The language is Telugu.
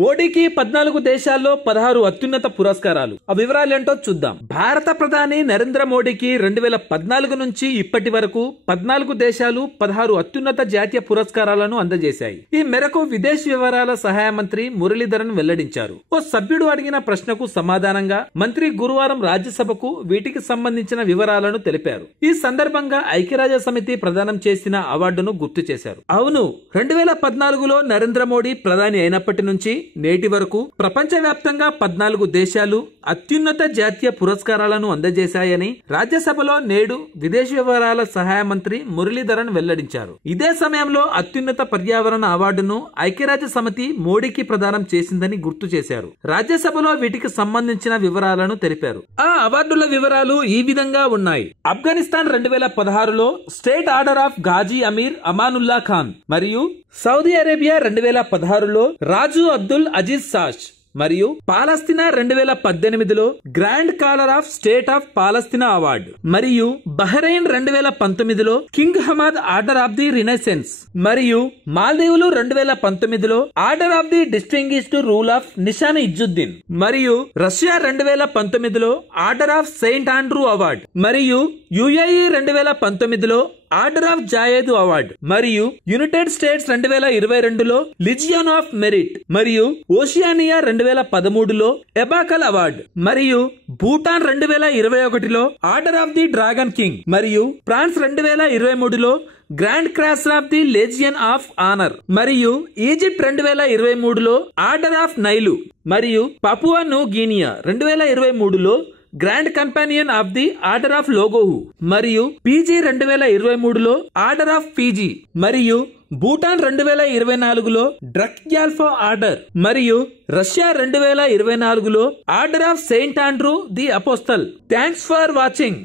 మోడీకి 14 దేశాల్లో 16 అత్యున్నత పురస్కారాలు. ఆ వివరాలేంటో చూద్దాం. భారత ప్రధాని నరేంద్ర మోడీకి 2014 నుంచి ఇప్పటి వరకు 14 దేశాలు 16 అత్యున్నత జాతీయ పురస్కారాలను అందజేశాయి. ఈ మేరకు విదేశీ వ్యవహారాల సహాయ మంత్రి మురళీధరన్ వెల్లడించారు. ఓ సభ్యుడు అడిగిన ప్రశ్నకు సమాధానంగా మంత్రి గురువారం రాజ్యసభకు వీటికి సంబంధించిన వివరాలను తెలిపారు. ఈ సందర్భంగా ఐక్యరాజ్య సమితి ప్రదానం చేసిన అవార్డును గుర్తు చేశారు. అవును, 2014లో నరేంద్ర మోడీ ప్రధాని అయినప్పటి నుంచి నేటి వరకు ప్రపంచవ్యాప్తంగా 14 దేశాలు అత్యున్నత జాతీయ పురస్కారాలను అందజేశాయని రాజ్యసభలో నేడు విదేశీ వ్యవహారాల సహాయ మంత్రి మురళీధరన్ వెల్లడించారు. ఇదే సమయంలో అత్యున్నత పర్యావరణ అవార్డును ఐక్యరాజ్య సమితి మోడీకి ప్రదానం చేసిందని గుర్తు చేశారు. రాజ్యసభలో వీటికి సంబంధించిన వివరాలను తెలిపారు. ఆ అవార్డుల వివరాలు ఈ విధంగా ఉన్నాయి. ఆఫ్ఘనిస్తాన్ 2016లో state order of Ghazi Amir Amanullah Khan మరియు సౌదీ అరేబియా 2016లో రాజు అబ్దుల్ అజీజ్ సాష్ మరియు పాలస్తీనా 2018లో grand collar of state of Palestine award మరియు బహ్రెయిన్ 2019లో king Hamad order of the renaissance మరియు మాల్దీవులు 2019లో order of the distinguished rule of Nishan Izzuddeen మరియు రష్యా 2019లో order of Saint Andrew award మరియు యుఏఈ 2019లో ఆర్డర్ ఆఫ్ జాయేద్ అవార్డు మరియు United States 2022లో legion of Merit మరియు ఓషియానియా 2013లో ఎబాకల్ అవార్డు మరియు భూటాన్ 2021లో Order of the Dragon King మరియు ఫ్రాన్స్ 2023లో Grand Cross of the Legion of Honour మరియు ఈజిప్ట్ 2023లో ఆర్డర్ ఆఫ్ నైలు మరియు పపువా న్యూ గినియా 2023లో Grand Companion of the Order of Logohu మరియు పీజీ 2023లో ఆర్డర్ ఆఫ్ పీజీ మరియు భూటాన్ 2024లో డ్రక్గ్యాల్ఫో ఆర్డర్ మరియు రష్యా 2024లో Order of Saint Andrew the Apostle. Thanks for watching.